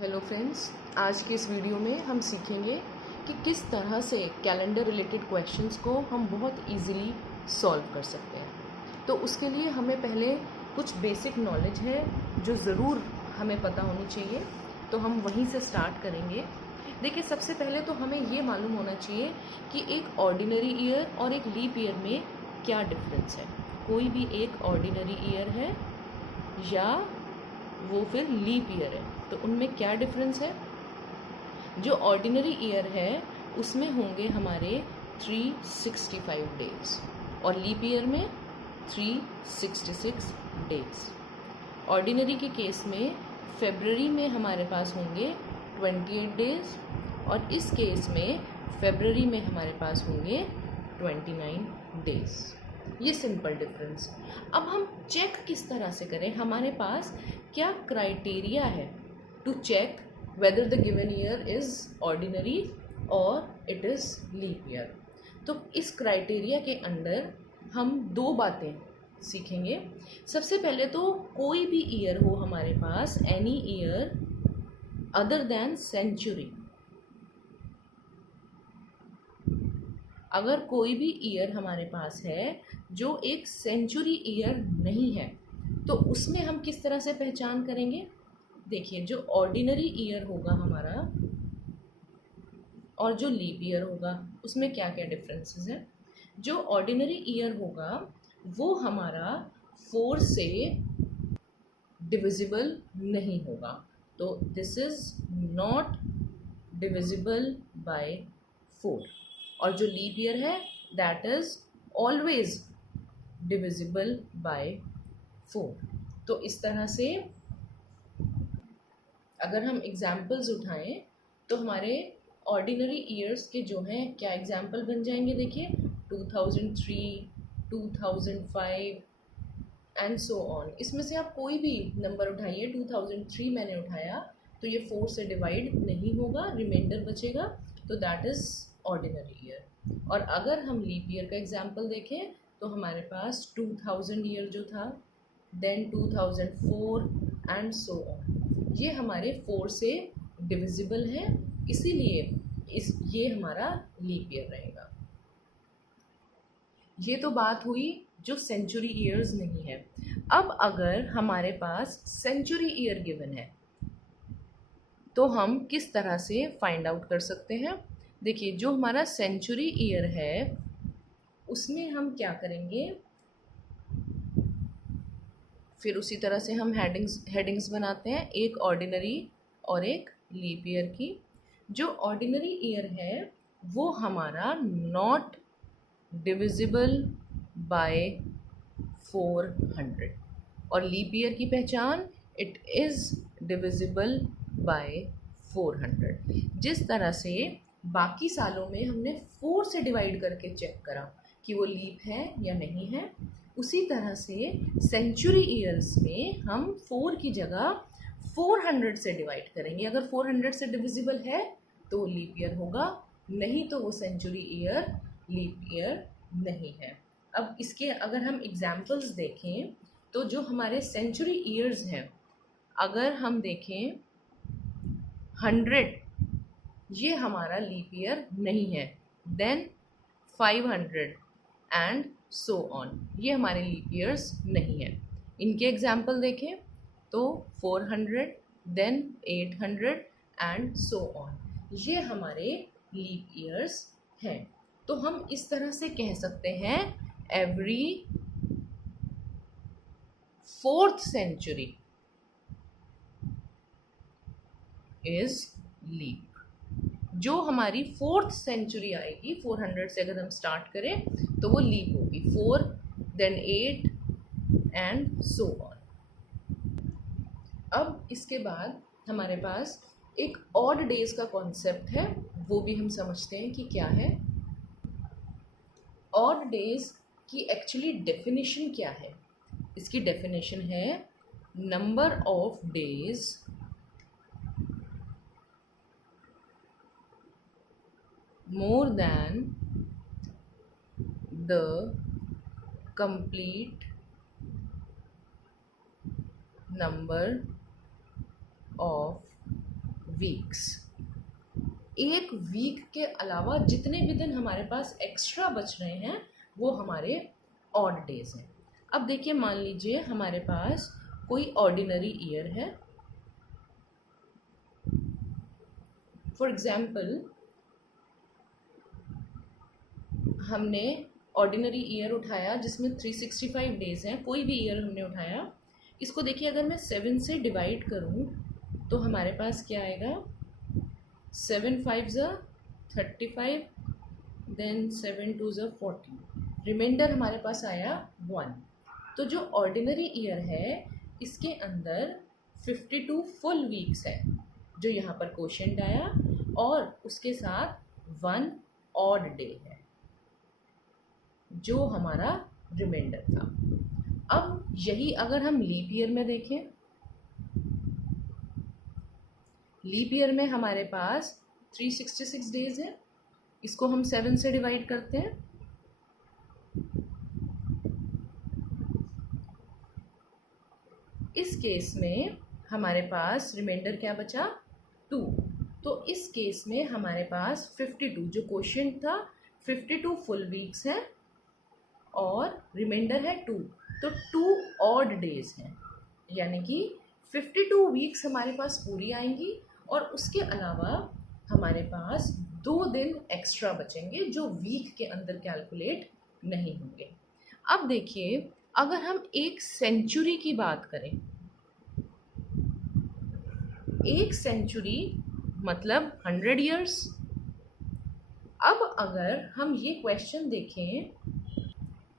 Hello friends, आज की इस वीडियो में हम सीखेंगे कि किस तरह से कैलेंडर रिलेटेड क्वेश्चंस को हम बहुत इजीली सॉल्व कर सकते हैं। तो उसके लिए हमें पहले कुछ बेसिक नॉलेज है जो ज़रूर हमें पता होनी चाहिए, तो हम वहीं से स्टार्ट करेंगे। देखिए, सबसे पहले तो हमें ये मालूम होना चाहिए कि एक ऑर्डिनरी ईयर और एक लीप ईयर में क्या डिफरेंस है। कोई भी एक ऑर्डिनरी ईयर है या वो फिर लीप ईयर है, तो उनमें क्या डिफरेंस है। जो ऑर्डिनरी ईयर है उसमें होंगे हमारे 365 डेज और लीप ईयर में 366 डेज। ऑर्डिनरी के केस में फेब्रुअरी में हमारे पास होंगे 28 डेज और इस केस में फेब्रुअरी में हमारे पास होंगे 29 डेज। ये सिंपल डिफरेंस। अब हम चेक किस तरह से करें, हमारे पास क्या क्राइटेरिया है to check whether the given year is ordinary और इट इज़ लीप ईयर। तो इस क्राइटेरिया के अंदर हम दो बातें सीखेंगे। सबसे पहले तो कोई भी ईयर हो हमारे पास, any year other than century, अगर कोई भी ईयर हमारे पास है जो एक सेंचुरी ईयर नहीं है, तो उसमें हम किस तरह से पहचान करेंगे। देखिए, जो ऑर्डिनरी ईयर होगा हमारा और जो लीप ईयर होगा उसमें क्या क्या डिफरेंसेस हैं। जो ऑर्डिनरी ईयर होगा वो हमारा 4 से डिविजिबल नहीं होगा, तो this is not divisible by 4। और जो लीप ईयर है that is always divisible by 4। तो इस तरह से अगर हम एग्जाम्पल्स उठाएं तो हमारे ऑर्डिनरी ईयर्स के जो हैं क्या एग्जाम्पल बन जाएंगे। देखिए, 2003, 2005 एंड सो ऑन। इसमें से आप कोई भी नंबर उठाइए। 2003 मैंने उठाया तो ये 4 से डिवाइड नहीं होगा, रिमाइंडर बचेगा, तो दैट इज़ ऑर्डिनरी ईयर। और अगर हम लीप ईयर का एग्जाम्पल देखें तो हमारे पास 2000 ईयर जो था, देन 2004 एंड सो ऑन। ये हमारे 4 से डिविजिबल है, इसीलिए ये हमारा लीप ईयर रहेगा। ये तो बात हुई जो सेंचुरी ईयर्स नहीं है। अब अगर हमारे पास सेंचुरी ईयर गिवन है तो हम किस तरह से फाइंड आउट कर सकते हैं। देखिए, जो हमारा सेंचुरी ईयर है उसमें हम क्या करेंगे, फिर उसी तरह से हम हेडिंग्स बनाते हैं, एक ऑर्डिनरी और एक लीप ईयर की। जो ऑर्डिनरी ईयर है वो हमारा नॉट डिविजिबल बाय 400 और लीप ईयर की पहचान इट इज़ डिविजिबल बाय 400। जिस तरह से बाकी सालों में हमने 4 से डिवाइड करके चेक करा कि वो लीप है या नहीं है, उसी तरह से सेंचुरी ईयर्स में हम 4 की जगह 400 से डिवाइड करेंगे। अगर 400 से डिविजिबल है तो वो लीप ईयर होगा, नहीं तो वो सेंचुरी ईयर लीप ईयर नहीं है। अब इसके अगर हम एग्जाम्पल्स देखें तो जो हमारे सेंचुरी ईयर्स हैं, अगर हम देखें 100, ये हमारा लीप ईयर नहीं है, देन 500 एंड सो ऑन, ये हमारे लीप ईयर्स नहीं है। इनके एग्जाम्पल देखें तो 400, देन 800 एंड सो ऑन, ये हमारे लीप ईयर्स हैं। तो हम इस तरह से कह सकते हैं every 4th sanctuary is leap. जो हमारी 4th सेंचुरी आएगी, 400 से अगर हम स्टार्ट करें तो वो लीप होगी, 4 देन 8 एंड सो ऑन। अब इसके बाद हमारे पास एक ऑड डेज का कॉन्सेप्ट है, वो भी हम समझते हैं कि क्या है। ऑड डेज की एक्चुअली डेफिनेशन क्या है। इसकी डेफिनेशन है number of days more than the complete number of weeks. एक वीक के अलावा जितने भी दिन हमारे पास एक्स्ट्रा बच रहे हैं वो हमारे ऑड डेज हैं। अब देखिए, मान लीजिए हमारे पास कोई ऑर्डिनरी ईयर है। फॉर एग्जाम्पल, हमने ऑर्डिनरी ईयर उठाया जिसमें 365 डेज हैं, कोई भी ईयर हमने उठाया। इसको देखिए, अगर मैं 7 से डिवाइड करूं तो हमारे पास क्या आएगा, 7 5 ज़ा 35, देन 7 2 ज़ा 40, रिमाइंडर हमारे पास आया 1। तो जो ऑर्डिनरी ईयर है इसके अंदर 52 फुल वीक्स है जो यहाँ पर क्वोशंट आया, और उसके साथ 1 ऑड डे है जो हमारा रिमाइंडर था। अब यही अगर हम लीप ईयर में देखें, लीप ईयर में हमारे पास 366 डेज है। इसको हम 7 से डिवाइड करते हैं। इस केस में हमारे पास रिमाइंडर क्या बचा, 2। तो इस केस में हमारे पास 52, जो क्वोशंट था 52 फुल वीक्स है और रिमाइंडर है 2, तो 2 ऑड डेज हैं, यानी कि 52 वीक्स हमारे पास पूरी आएंगी और उसके अलावा हमारे पास 2 दिन एक्स्ट्रा बचेंगे जो वीक के अंदर कैलकुलेट नहीं होंगे। अब देखिए, अगर हम एक सेंचुरी की बात करें, एक सेंचुरी मतलब 100 ईयर्स। अब अगर हम ये क्वेश्चन देखें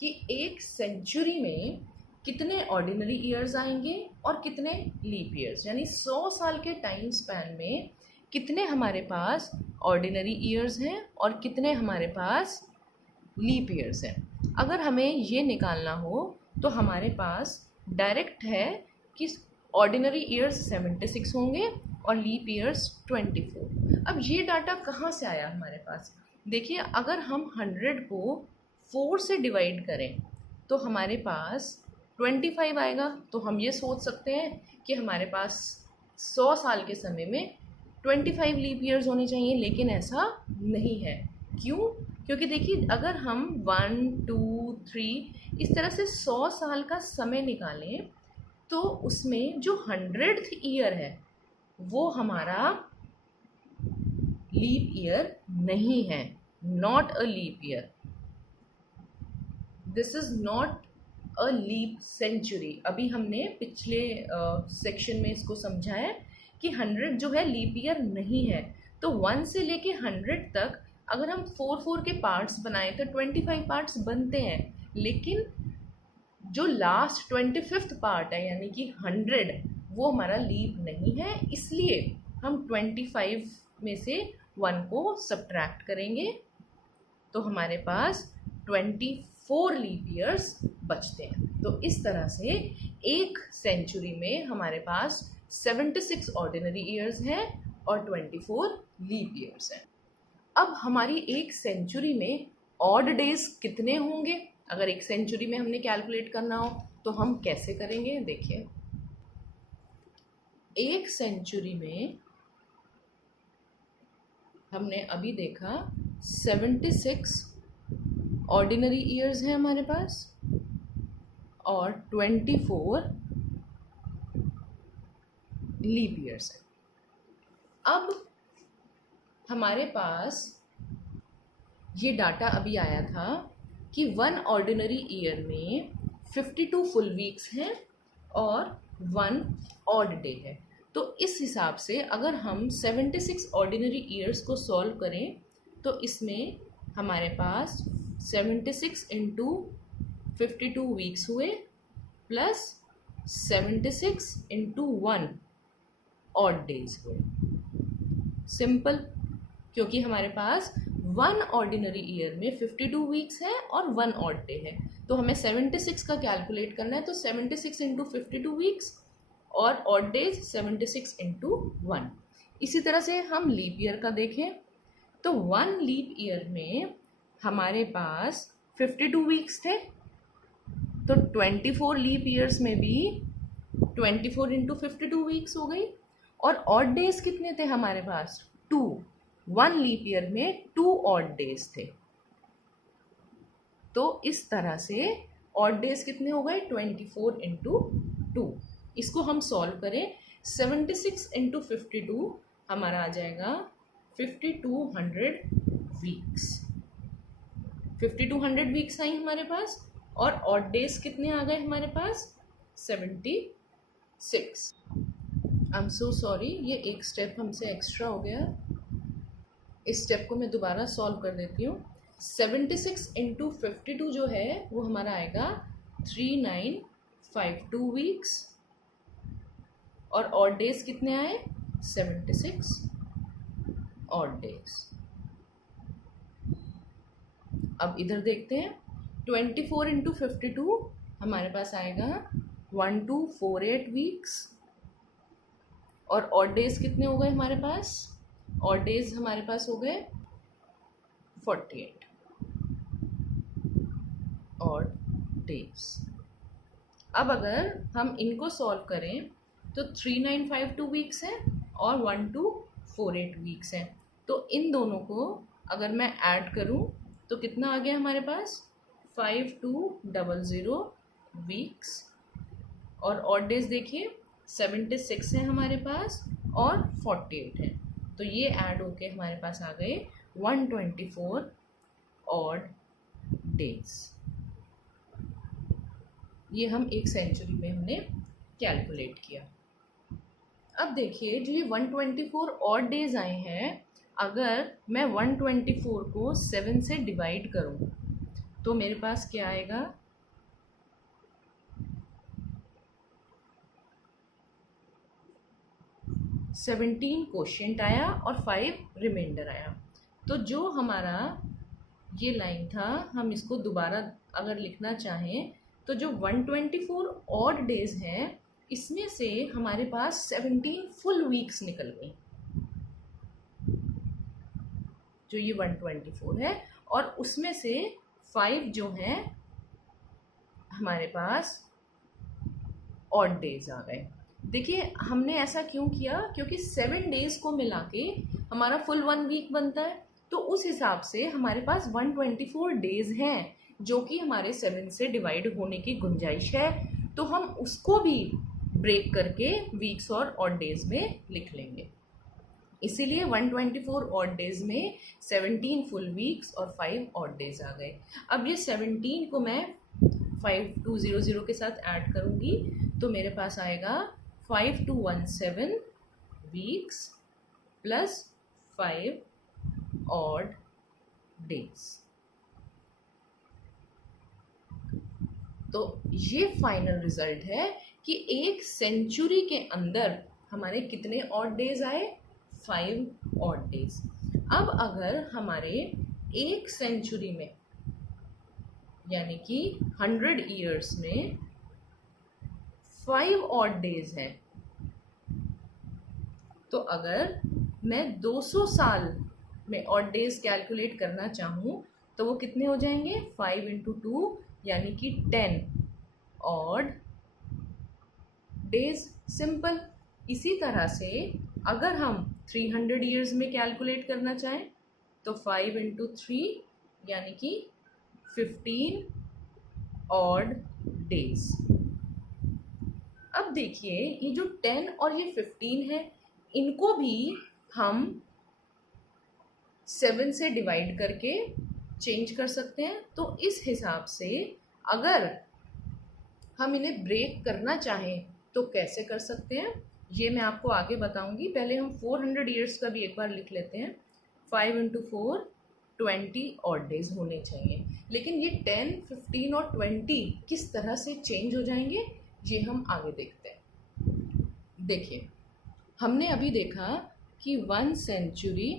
कि एक सेंचुरी में कितने ऑर्डिनरी ईयर्स आएंगे और कितने लीप ईयर्स, यानी 100 साल के टाइम स्पैन में कितने हमारे पास ऑर्डिनरी ईयर्स हैं और कितने हमारे पास लीप ईयर्स हैं। अगर हमें ये निकालना हो तो हमारे पास डायरेक्ट है कि ऑर्डिनरी ईयर्स 76 होंगे और लीप ईयर्स 24। अब ये डाटा कहाँ से आया हमारे पास, देखिए, अगर हम 100 को 4 से डिवाइड करें तो हमारे पास 25 आएगा। तो हम ये सोच सकते हैं कि हमारे पास 100 साल के समय में 25 लीप ईयर्स होने चाहिए, लेकिन ऐसा नहीं है। क्यों? क्योंकि देखिए, अगर हम 1 2 3 इस तरह से 100 साल का समय निकालें तो उसमें जो 100th ईयर है वो हमारा लीप ईयर नहीं है, not a leap year, this is not a leap century. अभी हमने पिछले सेक्शन में इसको समझा है कि 100 जो है लीप ईयर नहीं है। तो 1 से लेके 100 तक अगर हम 4 के पार्ट्स बनाएं तो 25 पार्ट्स बनते हैं, लेकिन जो लास्ट 25th पार्ट है यानी कि 100 वो हमारा लीप नहीं है, इसलिए हम 25 में से 1 को सब्ट्रैक्ट करेंगे तो हमारे पास 24 लीप ईयर्स बचते हैं। तो इस तरह से एक सेंचुरी में हमारे पास 76 ऑर्डिनरी ईयर्स हैं और 24 लीप ईयर्स हैं। अब हमारी एक सेंचुरी में ऑड डेज कितने होंगे, अगर एक सेंचुरी में हमने कैलकुलेट करना हो तो हम कैसे करेंगे। देखिए, एक सेंचुरी में हमने अभी देखा 76 ऑर्डिनरी ईयर्स हैं हमारे पास और 24 लीप ईयर्स हैं। अब हमारे पास ये डाटा अभी आया था कि 1 ऑर्डिनरी ईयर में 52 फुल वीक्स हैं और 1 ऑड डे है। तो इस हिसाब से अगर हम 76 ऑर्डिनरी ईयर्स को सॉल्व करें तो इसमें हमारे पास 76 इंटू 52 वीक्स हुए प्लस 76 इंटू 1 ऑड डेज हुए। सिंपल, क्योंकि हमारे पास 1 ऑर्डिनरी ईयर में 52 वीक्स है और 1 ऑड डे है, तो हमें 76 का कैलकुलेट करना है। तो 76 इंटू 52 वीक्स और ऑड डेज 76 इंटू 1। इसी तरह से हम लीप ईयर का देखें तो 1 लीप ईयर में हमारे पास 52 वीक्स थे, तो 24 लीप ईयर्स में भी 24 इंटू 52 वीक्स हो गई। और ऑड डेज कितने थे हमारे पास? 2। 1 लीप ईयर में 2 ऑड डेज थे। तो इस तरह से ऑड डेज कितने हो गए? 24 इंटू 2। इसको हम सॉल्व करें, 76 इंटू 52 हमारा आ जाएगा 5200 वीक्स। 5200 वीक्स आई हमारे पास, और ऑड डेज कितने आ गए हमारे पास? 76। आई एम सो सॉरी, ये एक स्टेप हमसे एक्स्ट्रा हो गया। इस स्टेप को मैं दोबारा सॉल्व कर देती हूँ। 76 इंटू 52 जो है वो हमारा आएगा 3952 वीक्स, और ऑड डेज कितने आए? 76 ऑड डेज। अब इधर देखते हैं, 24 इंटू 52 हमारे पास आएगा 1248 वीक्स, और ऑड डेज कितने हो गए हमारे पास? ऑड डेज हमारे पास हो गए 48 ऑड डेज। अब अगर हम इनको सॉल्व करें तो 3952 वीक्स है और 1248 वीक्स है, तो इन दोनों को अगर मैं ऐड करूं तो कितना आ गया हमारे पास? 5200 वीक्स, और ऑड डेज देखिए 76 है हमारे पास और 48 है, तो ये ऐड होके हमारे पास आ गए 124 ऑड डेज। ये हम एक सेंचुरी में हमने कैलकुलेट किया। अब देखिए, जो ये 124 ऑड डेज आए हैं, अगर मैं 124 को 7 से डिवाइड करूं तो मेरे पास क्या आएगा? 17 क्वोशिएंट आया और 5 रिमाइंडर आया। तो जो हमारा ये लाइन था, हम इसको दोबारा अगर लिखना चाहें तो जो 124 ऑड डेज हैं, इसमें से हमारे पास 17 फुल वीक्स निकल गई, जो ये 124 है, और उसमें से 5 जो हैं हमारे पास ऑड डेज आ गए। देखिए हमने ऐसा क्यों किया? क्योंकि 7 डेज को मिला के हमारा फुल 1 वीक बनता है, तो उस हिसाब से हमारे पास 124 डेज हैं जो कि हमारे 7 से डिवाइड होने की गुंजाइश है, तो हम उसको भी ब्रेक करके वीक्स और ऑड डेज में लिख लेंगे। इसीलिए 124 ऑड डेज में 17 फुल वीक्स और 5 ऑड डेज आ गए। अब ये 17 को मैं 5200 के साथ ऐड करूँगी तो मेरे पास आएगा 5217 वीक्स प्लस 5 ऑड डेज। तो ये फाइनल रिजल्ट है कि एक सेंचुरी के अंदर हमारे कितने ऑड डेज आए? 5 ऑड डेज। अब अगर हमारे एक सेंचुरी में, यानी कि 100 ईयर्स में 5 ऑड डेज हैं, तो अगर मैं 200 साल में ऑड डेज कैलकुलेट करना चाहूँ तो वो कितने हो जाएंगे? 5 इंटू 2 यानी कि 10 ऑड डेज। सिंपल। इसी तरह से अगर हम 300 ईयर्स में कैलकुलेट करना चाहें तो 5 इंटू 3 यानी कि 15 ऑड डेज। अब देखिए, ये जो 10 और ये 15 है, इनको भी हम 7 से डिवाइड करके चेंज कर सकते हैं। तो इस हिसाब से अगर हम इन्हें ब्रेक करना चाहें तो कैसे कर सकते हैं, ये मैं आपको आगे बताऊंगी। पहले हम 400 ईयर्स का भी एक बार लिख लेते हैं। 5 इंटू 4 20 ऑड डेज होने चाहिए, लेकिन ये 10, 15 और 20 किस तरह से चेंज हो जाएंगे ये हम आगे देखते हैं। देखिए, हमने अभी देखा कि 1 सेंचुरी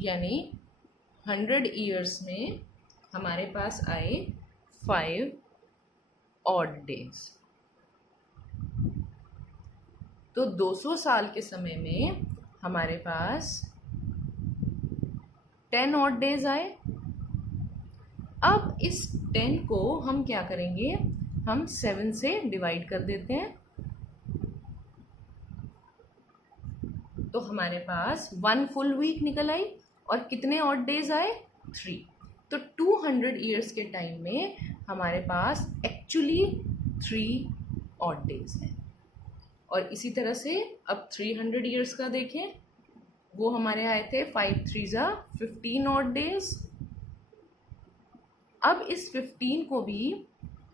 यानी 100 ईयर्स में हमारे पास आए 5 ऑड डेज। तो 200 साल के समय में हमारे पास 10 ऑड डेज आए। अब इस 10 को हम क्या करेंगे? हम 7 से डिवाइड कर देते हैं। तो हमारे पास 1 फुल वीक निकल आई और कितने ऑड डेज आए 3। तो 200 ईयर्स के टाइम में हमारे पास एक्चुअली 3 ऑड डेज हैं। और इसी तरह से अब 300 ईयर्स का देखें, वो हमारे आए थे 5 3 ज़ा 15 ऑड डेज। अब इस 15 को भी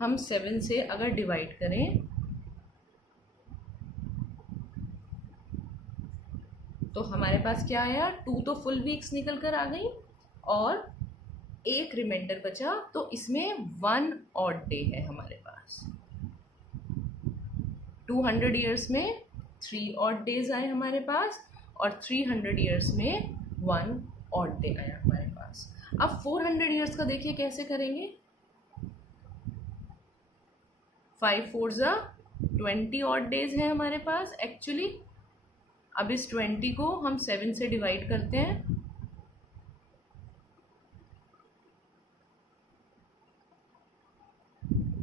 हम 7 से अगर डिवाइड करें तो हमारे पास क्या आया, 2 तो फुल वीक्स निकल कर आ गई और एक रिमाइंडर बचा, तो इसमें 1 ऑड डे है हमारे पास। 200 ईयर्स में 3 ऑड डेज आए हमारे पास और 300 ईयर्स में 1 ऑड डे आया हमारे पास। अब 400 ईयर्स का देखिए कैसे करेंगे। 5 4 ज़ा 20 ऑड डेज है हमारे पास एक्चुअली। अब इस 20 को हम 7 से डिवाइड करते हैं।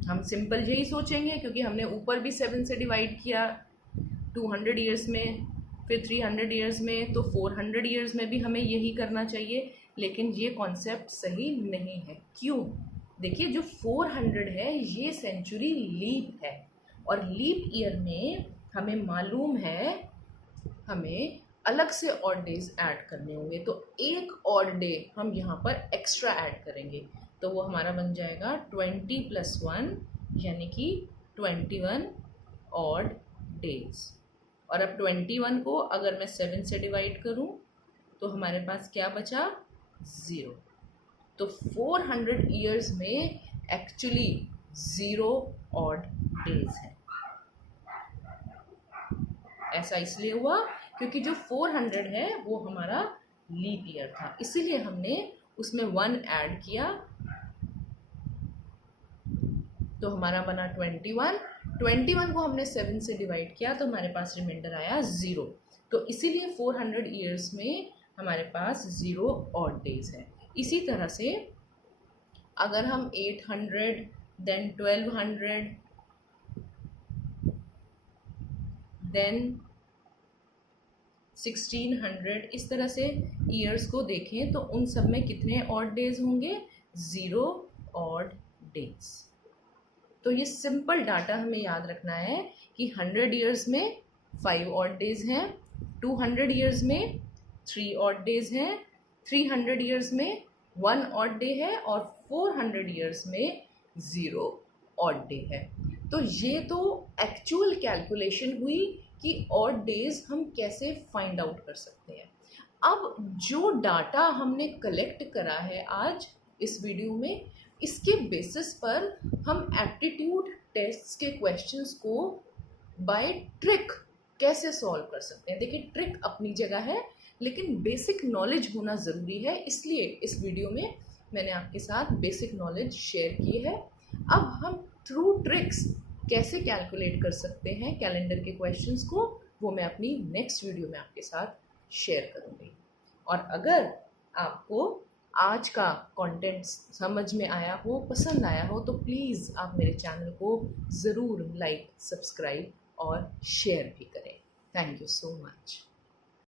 हम सिंपल यही सोचेंगे क्योंकि हमने ऊपर भी 7 से डिवाइड किया 200 ईयर्स में, फिर 300 ईयर्स में, तो 400 ईयर्स में भी हमें यही करना चाहिए। लेकिन ये कॉन्सेप्ट सही नहीं है। क्यों? देखिए, जो 400 है ये सेंचुरी लीप है और लीप ईयर में हमें मालूम है हमें अलग से ऑड डेज ऐड करने होंगे, तो एक ऑड डे हम यहाँ पर एक्स्ट्रा ऐड करेंगे, तो वो हमारा बन जाएगा 20 + 1 यानी कि 21 ऑड डेज। और अब 21 को अगर मैं 7 से डिवाइड करूँ तो हमारे पास क्या बचा 0। तो 400 ईयर्स में एक्चुअली 0 ऑड डेज है। ऐसा इसलिए हुआ क्योंकि जो 400 है वो हमारा लीप ईयर था, इसीलिए हमने उसमें 1 ऐड किया, तो हमारा बना 21 को हमने 7 से डिवाइड किया तो हमारे पास रिमाइंडर आया 0। तो इसीलिए 400 ईयर्स में हमारे पास 0 ऑड डेज है। इसी तरह से अगर हम 800 देन 1200 देन 1600 इस तरह से ईयर्स को देखें तो उन सब में कितने ऑड डेज होंगे 0 ऑड डेज। तो ये सिंपल डाटा हमें याद रखना है कि 100 ईयर्स में 5 ऑड डेज हैं, 200 ईयर्स में 3 ऑड डेज हैं, 300 ईयर्स में 1 ऑड डे है और 400 ईयर्स में 0 ऑड डे है। तो ये तो एक्चुअल कैलकुलेशन हुई कि ऑड डेज हम कैसे फाइंड आउट कर सकते हैं। अब जो डाटा हमने कलेक्ट करा है आज इस वीडियो में, इसके बेसिस पर हम एप्टीट्यूड टेस्ट्स के क्वेश्चंस को बाय ट्रिक कैसे सॉल्व कर सकते हैं। देखिए, ट्रिक अपनी जगह है लेकिन बेसिक नॉलेज होना ज़रूरी है, इसलिए इस वीडियो में मैंने आपके साथ बेसिक नॉलेज शेयर की है। अब हम थ्रू ट्रिक्स कैसे कैलकुलेट कर सकते हैं कैलेंडर के क्वेश्चंस को, वो मैं अपनी नेक्स्ट वीडियो में आपके साथ शेयर करूँगी। और अगर आपको आज का कंटेंट समझ में आया हो, पसंद आया हो, तो प्लीज़ आप मेरे चैनल को ज़रूर लाइक, सब्सक्राइब और शेयर भी करें। Thank you so much.